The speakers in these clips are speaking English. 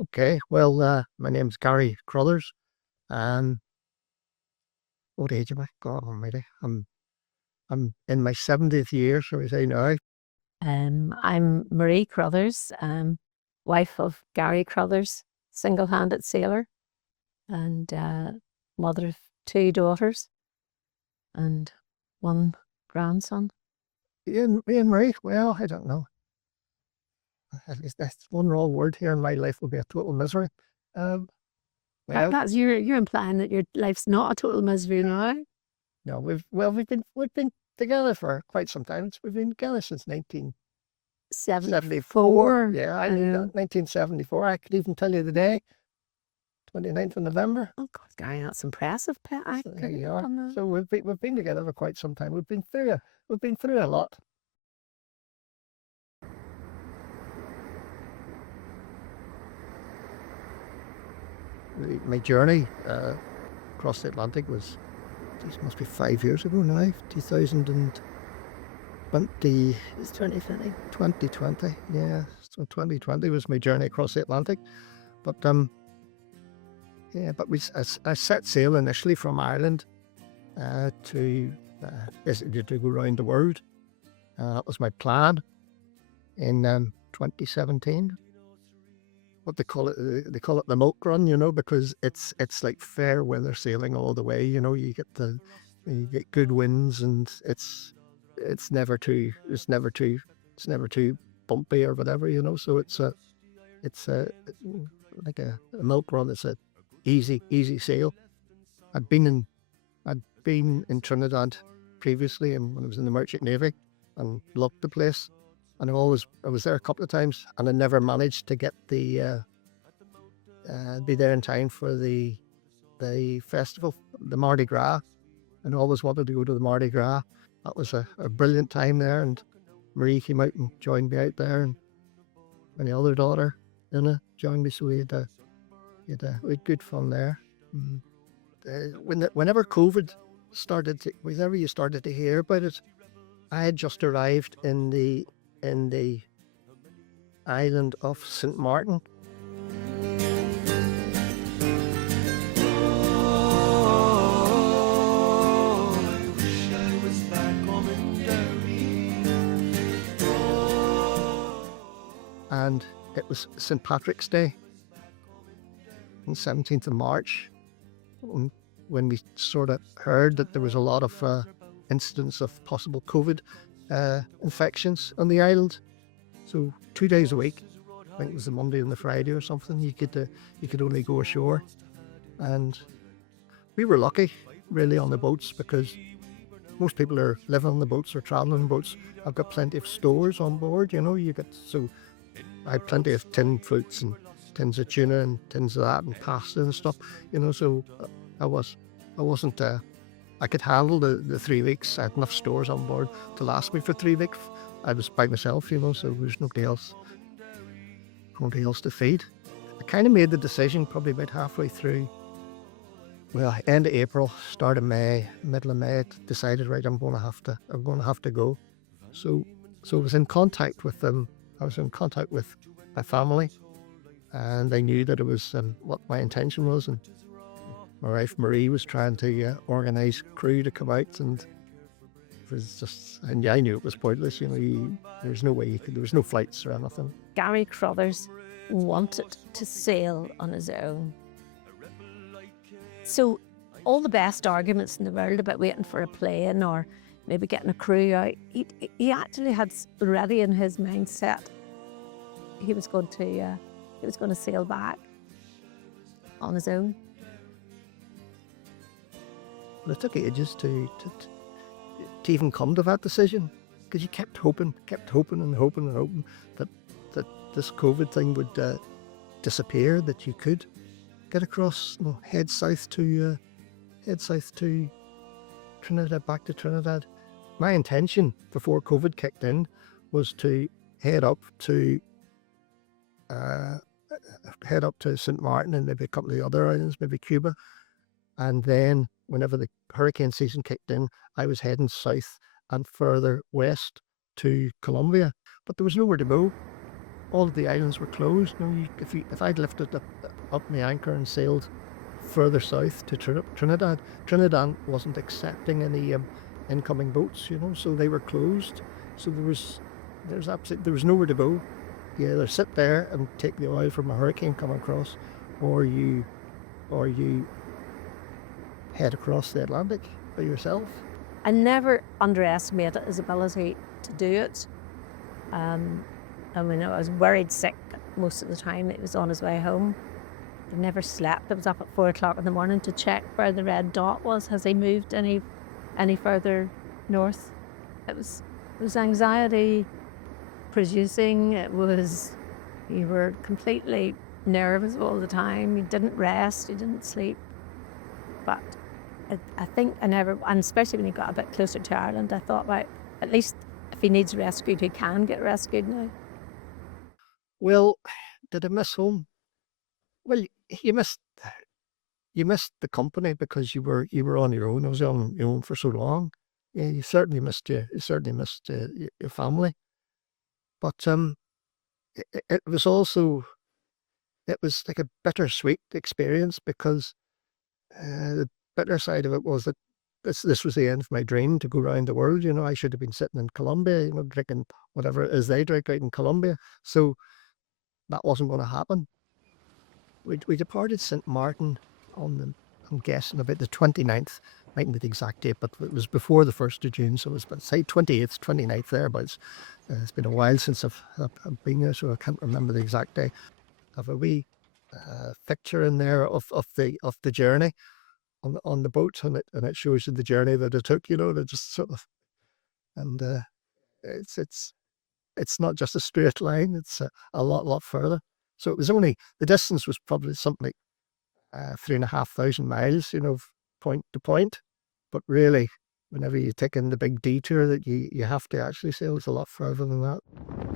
Okay, well, my name's Gary Crothers, and what age am I? God Almighty, I'm in my 70th year, shall we say now? I'm Marie Crothers, wife of Gary Crothers, single-handed sailor, and mother of two daughters and one grandson. Ian Marie. Well, I don't know. At least that's one wrong word here, and my life will be a total misery. Um, well, That's you're implying that your life's not a total misery now. no, we've been together for quite some time. We've been together since 1974. 74. Yeah, I I knew know. that 1974. I could even tell you the day, 29th of November. Oh God, Gary, that's impressive. I So there couldn't you have are. done that. So we've been together for quite some time. We've been through a lot. My journey across the Atlantic was, this must be 5 years ago now, 2020, It's 2020. 2020, yeah. So 2020 was my journey across the Atlantic. But yeah, but I set sail initially from Ireland to basically to go around the world. That was my plan in 2017. What they call it the milk run, because it's like fair weather sailing all the way. You get good winds, and it's never too bumpy or whatever. So it's like a milk run. It's a easy sail. I'd been in I'd been in Trinidad previously, and when I was in the Merchant Navy, and loved the place. And I was there a couple of times, and I never managed to get be there in time for the festival, the Mardi Gras, and always wanted to go to the Mardi Gras. That was a brilliant time there, and Marie came out and joined me out there, and my other daughter, Inna, joined me, so we had good fun there. Mm. Whenever COVID whenever you started to hear about it, I had just arrived in the island of St. Martin. And it was St. Patrick's Day on 17th of March, when we sort of heard that there was a lot of incidents of possible COVID infections on the island. So 2 days a week, I think it was the Monday and the Friday or something, you could only go ashore. And we were lucky, really, on the boats, because most people are living on the boats or traveling on boats. I've got plenty of stores on board, so I had plenty of tin fruits and tins of tuna and tins of that and pasta and stuff, so I was, I wasn't, I could handle the 3 weeks. I had enough stores on board to last me for 3 weeks. I was by myself, so there was nobody else to feed. I kind of made the decision probably about halfway through, well, end of April, start of May, middle of May, decided, right, I'm going to have to go. So I was in contact with them. I was in contact with my family, and they knew that it was what my intention was. And my wife Marie was trying to organise crew to come out, and it was just, and I knew it was pointless. There's no way there was no flights or anything. Gary Crothers wanted to sail on his own. So all the best arguments in the world about waiting for a plane or maybe getting a crew out, he actually had already in his mindset he was going to sail back on his own. But it took ages to even come to that decision, because you kept hoping and hoping that this COVID thing would disappear, that you could get across, head south to Trinidad, back to Trinidad. My intention before COVID kicked in was to head up to St. Martin and maybe a couple of the other islands, maybe Cuba. And then whenever the hurricane season kicked in, I was heading south and further west to Colombia. But there was nowhere to go. all of the islands were closed. You know, if I'd lifted up my anchor and sailed further south to Trinidad, Trinidad wasn't accepting any incoming boats, you know, so they were closed. So there was nowhere to go. You either sit there and take the oil from a hurricane coming across, or you head across the Atlantic by yourself. I never underestimated his ability to do it. I mean, I was worried sick most of the time. It was on his way home. I never slept. I was up at 4 o'clock in the morning to check where the red dot was. Has he moved any further north? It was anxiety producing. You were completely nervous all the time. You didn't rest, you didn't sleep. But I think and especially when he got a bit closer to Ireland, I thought, right, at least if he needs rescued, he can get rescued now. Well, did I miss home? Well, you missed the company because you were on your own. I was on your own for so long. Yeah, you certainly missed your family. But it was also, it was like a bittersweet experience because the bitter side of it was that this was the end of my dream to go around the world. You know, I should have been sitting in Colombia, you know, drinking whatever it is they drink out in Colombia. So that wasn't going to happen. We departed St. Martin I'm guessing about the 29th, mightn't be the exact date, but it was before the 1st of June, so it was about, say, 28th, 29th thereabouts. It's been a while since I've been there, so I can't remember the exact day. I have a wee picture in there of the journey on the boat, and it shows you the journey that it took, you know, that just sort of, and it's not just a straight line, it's a lot further. So it was only, the distance was probably something like 3,500 miles, you know, point to point. But really, whenever you take in the big detour that you have to actually sail, it's a lot further than that.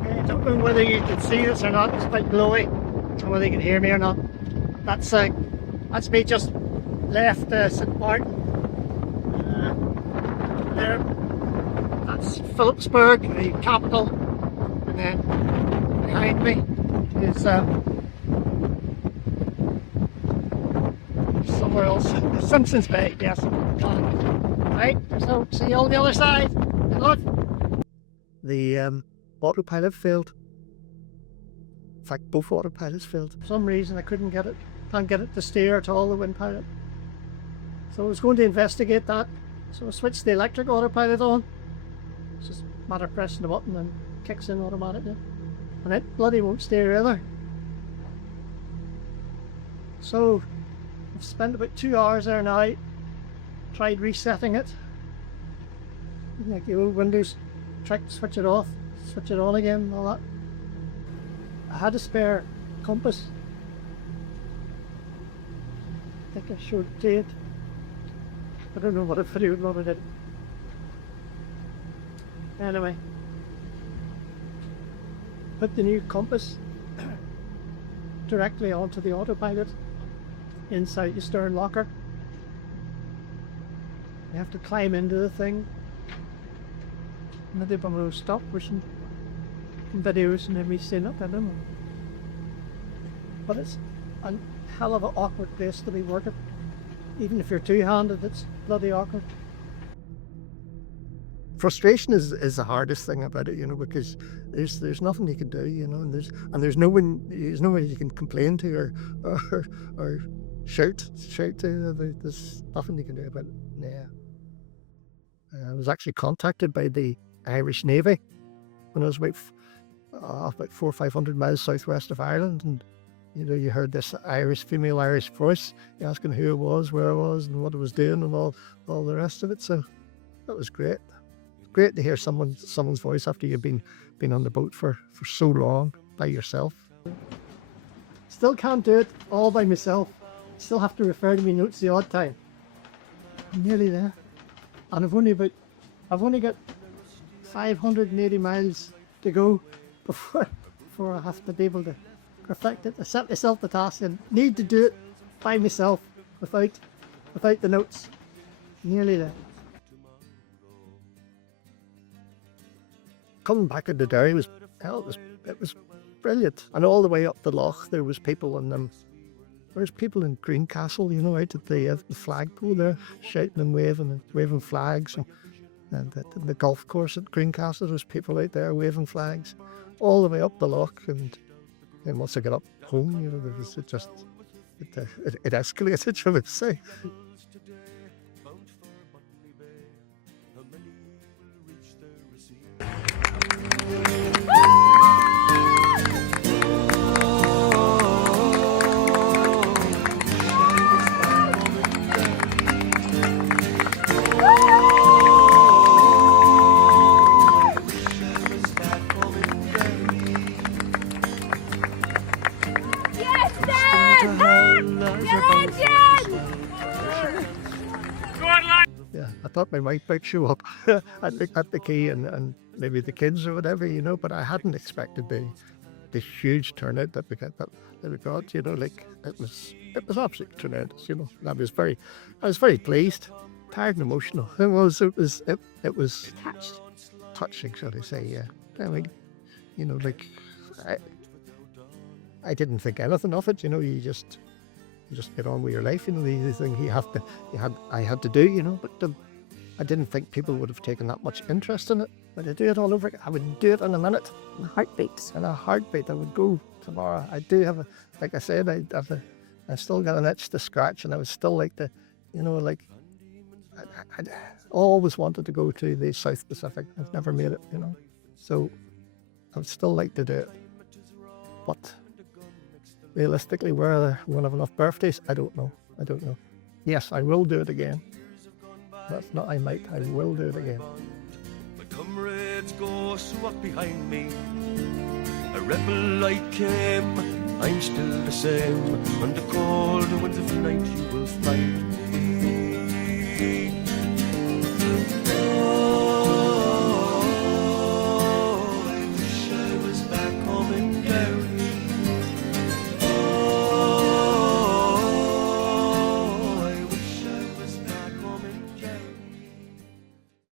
Okay, I don't know whether you can see this or not, it's quite blowy, or whether you can hear me or not. That's me just left St. Martin. There, that's Philipsburg, the capital, and then behind me is somewhere else. Simpsons Bay, yes. Right, so see you on the other side. Good luck. The autopilot failed. In fact, both autopilots failed. For some reason I can't get it to steer at all, the wind pilot. So I was going to investigate that. So I switched the electric autopilot on. It's just a matter of pressing the button and kicks in automatically. And it bloody won't steer either. So I've spent about 2 hours there now, tried resetting it. Like the old Windows trick, switch it off, switch it on again and all that. I had a spare compass. I think I showed it to you. I don't know what a video would it did. Anyway. Put the new compass directly onto the autopilot inside the stern locker. You have to climb into the thing. Maybe I'm going to stop watching videos and every seen it, I don't know. But it's a hell of an awkward place to be working. Even if you're two-handed, it's bloody awkward. Frustration is the hardest thing about it, you know, because there's nothing you can do, you know, and there's no one you can complain to or shout to. There's nothing you can do about it. Yeah. I was actually contacted by the Irish Navy when I was about 400 or 500 miles southwest of Ireland, and you know, you heard this female Irish voice asking who it was, where I was, and what I was doing, and all the rest of it. So that was great. Great to hear someone's voice after you've been on the boat for so long by yourself. Still can't do it all by myself. Still have to refer to my notes the odd time. I'm nearly there, and I've only got 580 miles to go before I have to be able to perfect it. I set myself the task and need to do it by myself without the notes. Nearly there. Coming back into Derry was brilliant. And all the way up the loch, there was people in them. There's people in Greencastle, you know, out at the flagpole there, shouting and waving flags. And at the golf course at Greencastle, there's people out there waving flags, all the way up the loch. And then once I got up home, you know, it escalated, shall we say. Yeah, I thought my wife might show up at the key and maybe the kids or whatever, you know, but I hadn't expected the huge turnout that we got, you know, like it was absolutely tremendous, you know. And I was very pleased, tired and emotional. It was touching, shall I say? Yeah, I mean, you know, like I didn't think anything of it, you know. You just get on with your life, you know. The thing I had to do, you know. But I didn't think people would have taken that much interest in it. But I do it all over again. I would do it in a minute. In a heartbeat. In a heartbeat, I would go tomorrow. I do have like I said, I still got an itch to scratch, and I would still like to, you know, like I always wanted to go to the South Pacific. I've never made it, you know. So I would still like to do it. But realistically, where we'll have enough birthdays, I don't know. Yes, I will do it again. That's not I might, I will do it again. My comrades go swap behind me. A rebel I came, I'm still the same. On the cold winds of night you will find me.